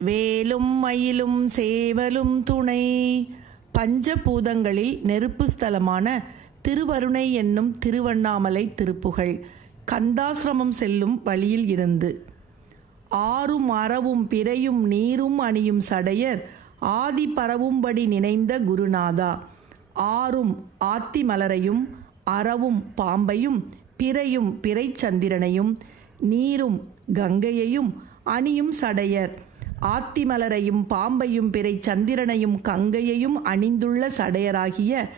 வேலும் மயிலும் சேவலும் துணை. பஞ்சபூதங்களில் நெருப்பு ஸ்தலமான திருவருணை என்னும் திருவண்ணாமலை திருப்புகழ். கந்தாசிரமம் செல்லும் வழியில் இருந்து. ஆறும் அறவும் பிறையும் நீரும் அணியும் சடையர் ஆதி பரவும்படி நினைந்த குருநாதா. ஆறும் ஆத்தி மலரையும் அறவும் பாம்பையும் பிறையும் பிறைச்சந்திரனையும் நீரும் கங்கையையும் அணியும் சடையர் ஆத்திமலரையும் பாம்பையும் பிறை சந்திரனையும் கங்கையையும் அணிந்துள்ள சடையராகிய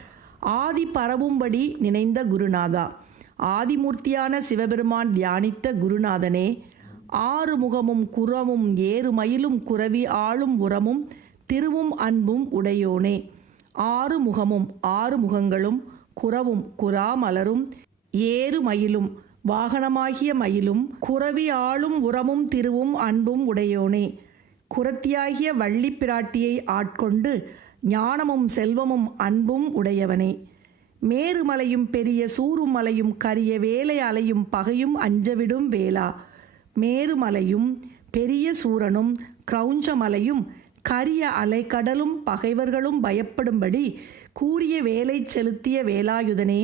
ஆதி பரவும்படி நினைந்த குருநாதா. ஆதிமூர்த்தியான சிவபெருமான் தியானித்த குருநாதனே, ஆறு முகமும் குரவும் ஏறுமயிலும் குரவி ஆளும் உரமும் திருவும் அன்பும் உடையோனே. ஆறு முகமும் ஆறு முகங்களும் குரவும் குராமலரும் ஏறுமயிலும் வாகனமாகிய மயிலும் குரவி ஆளும் உரமும் திருவும் அன்பும் உடையோனே. குரத்தியாகிய வள்ளி பிராட்டியை ஆட்கொண்டு ஞானமும் செல்வமும் அன்பும் உடையவனே. மேருமலையும் பெரிய சூறுமலையும் கரிய வேலை அலையும் பகையும் அஞ்சவிடும் வேளா. மேருமலையும் பெரிய சூரனும் கிரௌஞ்சமலையும் கரிய அலைக்கடலும் பகைவர்களும் பயப்படும்படி கூறிய வேலை செலுத்திய வேலாயுதனே.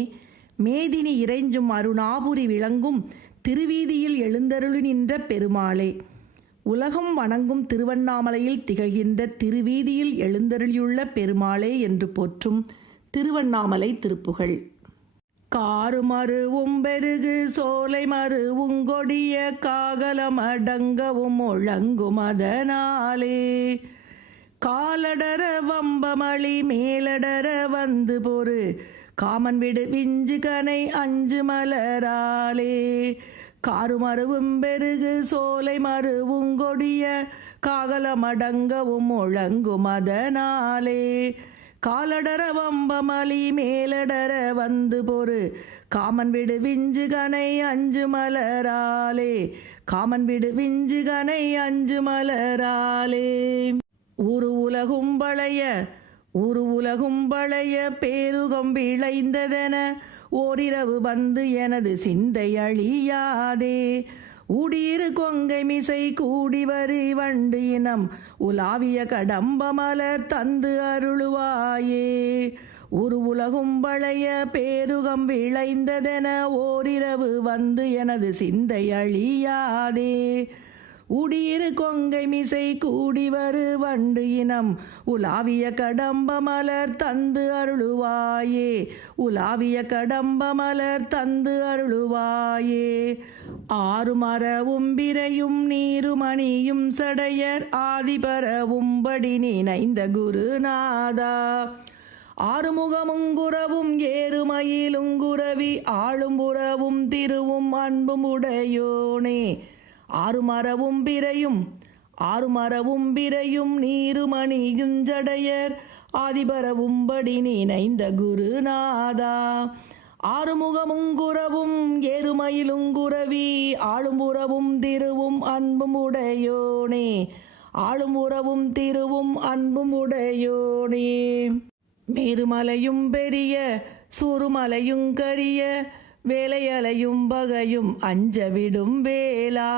மேதினி இறைஞ்சும் அருணாபுரி விளங்கும் திருவீதியில் எழுந்தருளி நின்ற பெருமாளே. உலகம் வணங்கும் திருவண்ணாமலையில் திகழ்கின்ற திருவீதியில் எழுந்தருளியுள்ள பெருமாளே என்று போற்றும் திருவண்ணாமலை திருப்புகழ். காருமருவும் பெருகு சோலை மருவும் கொடிய காகலமடங்கவும் ஒழங்கும் அதனாலே. காலடர வம்பமளி மேலடர வந்து பொறு காமன் விடு விஞ்சு கனை அஞ்சு மலராலே. காருமருவும் பெருகு சோலை மருவும் கொடிய காகலமடங்கவும் ஒழங்கும் அதனாலே. காலடர வம்பமளி மேலடர வந்து பொறு காமன் விடு விஞ்சு கனை அஞ்சு மலராலே. காமன் விடு விஞ்சு கனை அஞ்சு மலராலே. ஊரு உலகும் பழைய ஊரு உலகும் பழைய பேருகம் விளைந்ததென ஓரிரவு வந்து எனது சிந்தை அழியாதே. ஊடியிரு கொங்கை மிசை கூடி வரி வண்டு இனம் உலாவிய கடம்பமலர் தந்து அருளுவாயே. ஒரு உலகும் பழைய பேருகம் விளைந்ததென ஓரிரவு வந்து எனது சிந்தை அழியாதே. உடியிரு கொங்கை மிசை கூடி வரு வண்டு இனம் உலாவிய கடம்ப மலர் தந்து அருளுவாயே. உலாவிய கடம்ப மலர் தந்து அருளுவாயே. ஆறுமரவும் பிறையும் நீருமணியும் சடையர் ஆதிபரவும்படி நினைந்த குருநாதா. ஆறுமுகமுங்குறவும் ஏறுமயிலுங்குறவி ஆளும் உறவும் திருவும் அன்பும் உடையோனே. ஆறுமரவும் பிறையும் நீருமணியும் ஜடையர் ஆதிபரவும்படி நினைந்த குருநாதா. ஆறுமுகமுங்குறவும் ஏறுமயிலுங்குறவி ஆளும் உறவும் திருவும் அன்பும் உடையோனே. ஆளும் உறவும் திருவும் அன்பும் உடையோனே. மேருமலையும் பெரிய சூறுமலையும் கரிய வேலையலையும் பகையும் அஞ்சவிடும் வேளா.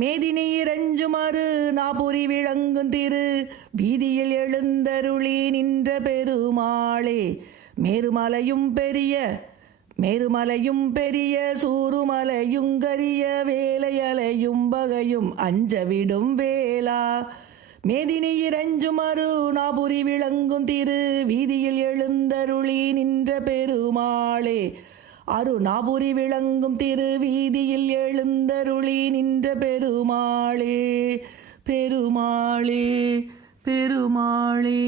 மேதினி இறைஞ்சுமறு நாபுரி விளங்கும் திரு வீதியில் எழுந்தருளி நின்ற பெருமாளே. மேருமலையும் பெரிய சூறுமலையும் கரிய வேலையலையும் பகையும் அஞ்சவிடும் வேளா. மேதினி இறைஞ்சுமறு நாபுரி விளங்கும் திரு வீதியில் எழுந்தருளி நின்ற பெருமாளே. அருணாபுரி விளங்கும் திரு வீதியில் எழுந்தருளி நின்ற பெருமாளே. பெருமாளே பெருமாளே.